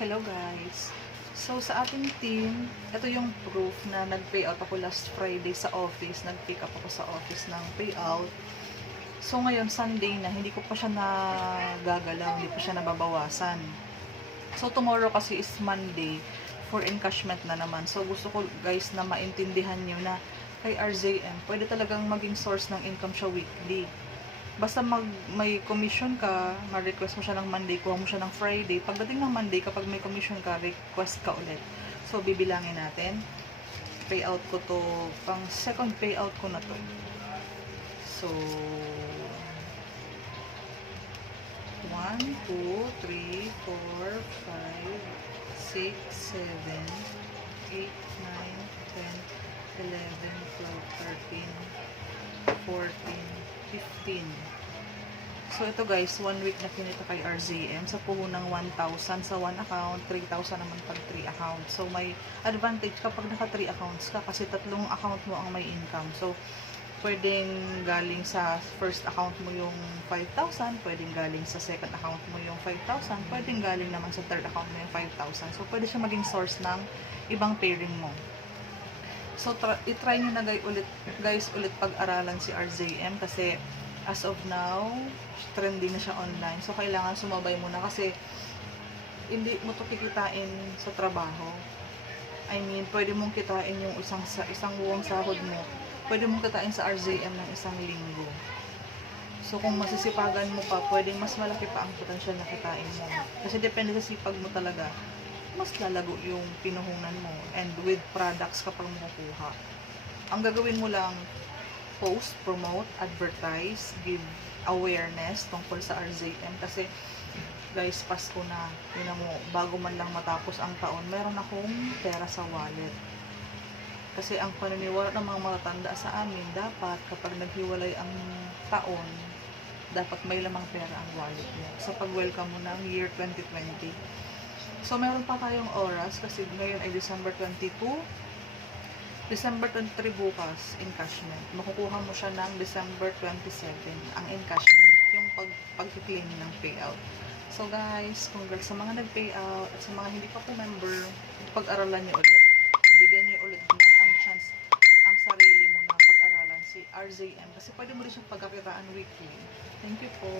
Hello guys! So sa ating team, ito yung proof na nag-payout ako last Friday sa office. Nag-pick up ako sa office ng payout. So ngayon, Sunday na, hindi ko pa siya nagagalaw, hindi pa siya nababawasan. So tomorrow kasi is Monday for encashment na naman. So gusto ko guys na maintindihan nyo na kay RZM, pwede talagang maging source ng income siya weekly. Basta mag, may commission ka, ma-request mo siya ng Monday, kuha mo siya ng Friday. Pagdating ng Monday, kapag may commission ka, request ka ulit. So, bibilangin natin. Payout ko to, pang second payout ko na to. So, 1, 2, 3, 4, 5, 6, 7, 8, 9, 10, 11, 12, 13, 14, 15. So, ito guys, one week na kinita kay RZM sa puhunang 1,000 sa one account, 3,000 naman pag 3 account. So, may advantage kapag naka 3 accounts ka kasi tatlong account mo ang may income. So, pwedeng galing sa first account mo yung 5,000, pwedeng galing sa second account mo yung 5,000, pwedeng galing naman sa third account mo yung 5,000. So, pwede siya maging source ng ibang pairing mo. So, tra- itry nyo na guys ulit, guys ulit pag-aralan si RZM kasi as of now, trending na siya online. So, kailangan sumabay mo na kasi hindi mo to kikitain sa trabaho. I mean, pwede mong kitain yung isang sa isang buwang sahod mo. Pwede mong kitain sa RZM ng isang linggo. So, kung masisipagan mo pa, pwedeng mas malaki pa ang potensyal na kitain mo. Kasi depende sa sipag mo talaga, mas lalago yung pinuhunan mo. And with products kapag makukuha. Ang gagawin mo lang, post, promote, advertise, give awareness tungkol sa RZM. Kasi, guys, Pasko na. Yun mo, bago man lang matapos ang taon, meron akong pera sa wallet. Kasi ang paniniwala ng mga matatanda sa amin, dapat kapag naghiwalay ang taon, dapat may lamang pera ang wallet mo. Sa pag-welcome mo ng year 2020. So, meron pa tayong oras kasi ngayon ay December 22. December 23 bukas, encashment. Makukuha mo siya ng December 27, ang encashment, yung pag pag-claim ng payout. So guys, congrats sa mga nag-payout at sa mga hindi pa po member, pag-aralan niyo ulit. Bigyan niyo ulit ng ang chance ang sarili mo na pag-aralan si RZM kasi pwede mo rin siyang pagkakitaan weekly. Thank you po.